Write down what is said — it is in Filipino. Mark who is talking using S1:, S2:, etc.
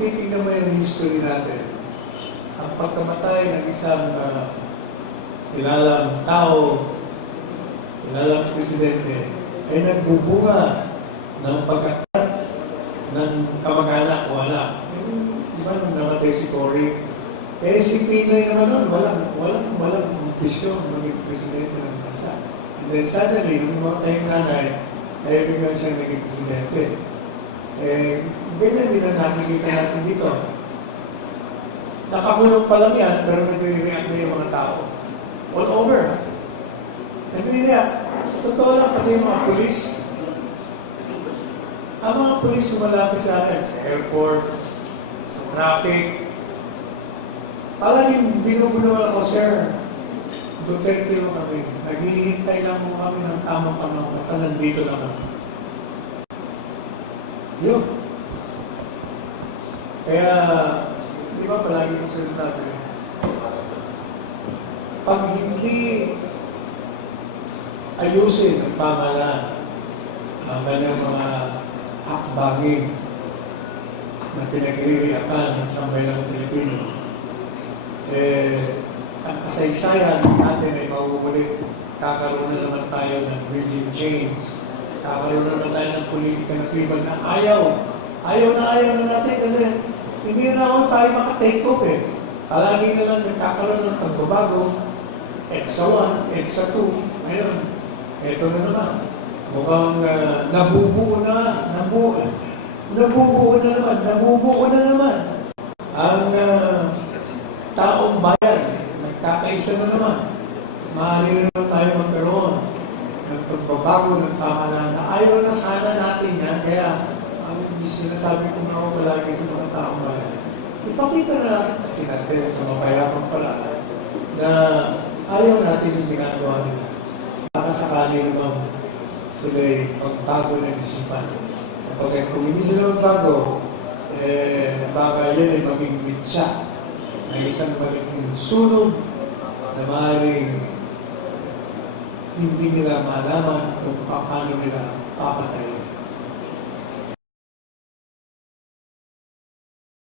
S1: titignan mo yung history natin, ang pagkamatay ng isang uh, kilalang tao, kilalang presidente, ay nagbubunga ng pagkakat ng kamag-anak o anak. Di ba nung namatay si Cory, eh si Pinay naman nun, walang, walang, walang ambisyon maging presidente ng bansa. And then suddenly, nung namatay yung nanay, ay biglang siyang naging presidente. Eh, ganyan din ang nakikita natin dito. Nakakulong pa lang yan, pero nagre-react na yung mga tao. All over. Nagre-react. Totoo lang, pati yung mga polis. Ang mga polis lumalapit sa akin, sa airport, sa traffic. Palaging binubunuan ako, sir. Duterte mo kami. Naghihintay lang mo kami ng tamang panahon. Basta nandito lang kami. Yun. Kaya, di ba palagi kong sinasabi, pag hindi ayusin ang pamahalaan, ang kanyang mga hakbangin na pinagririyakan ng sambayanang Pilipino, eh, ang kasaysayan natin ay mauulit. Kakaroon na naman tayo ng regime change. Kakaroon na naman tayo ng politika na tribal na ayaw. Ayaw na ayaw na hindi na ako tayo makatake off eh. Palagi na lang nagkakaroon ng pagbabago. EDSA 1, EDSA 2. Ngayon, eto na naman. Mukhang uh, nabubuo na, nabuo, nabubuo na naman, nabubuo na naman. Ang uh, taong bayan, nagkakaisa na naman. Maaari na naman tayo magkaroon ng pagbabago ng pamahalaan na ayaw na sana natin yan. Kaya, ang sinasabi ko na ako palagi sa mga taong bayan, ipakita na kasi natin sa mapayapang pala na ayaw natin yung ginagawa nila. Baka sakali naman sila'y magbago ng isipan. Kapag kung hindi sila magbago, eh, baka yan ay maging mitsa na isang malaking sunod na maaaring hindi nila malaman kung paano nila papatayin.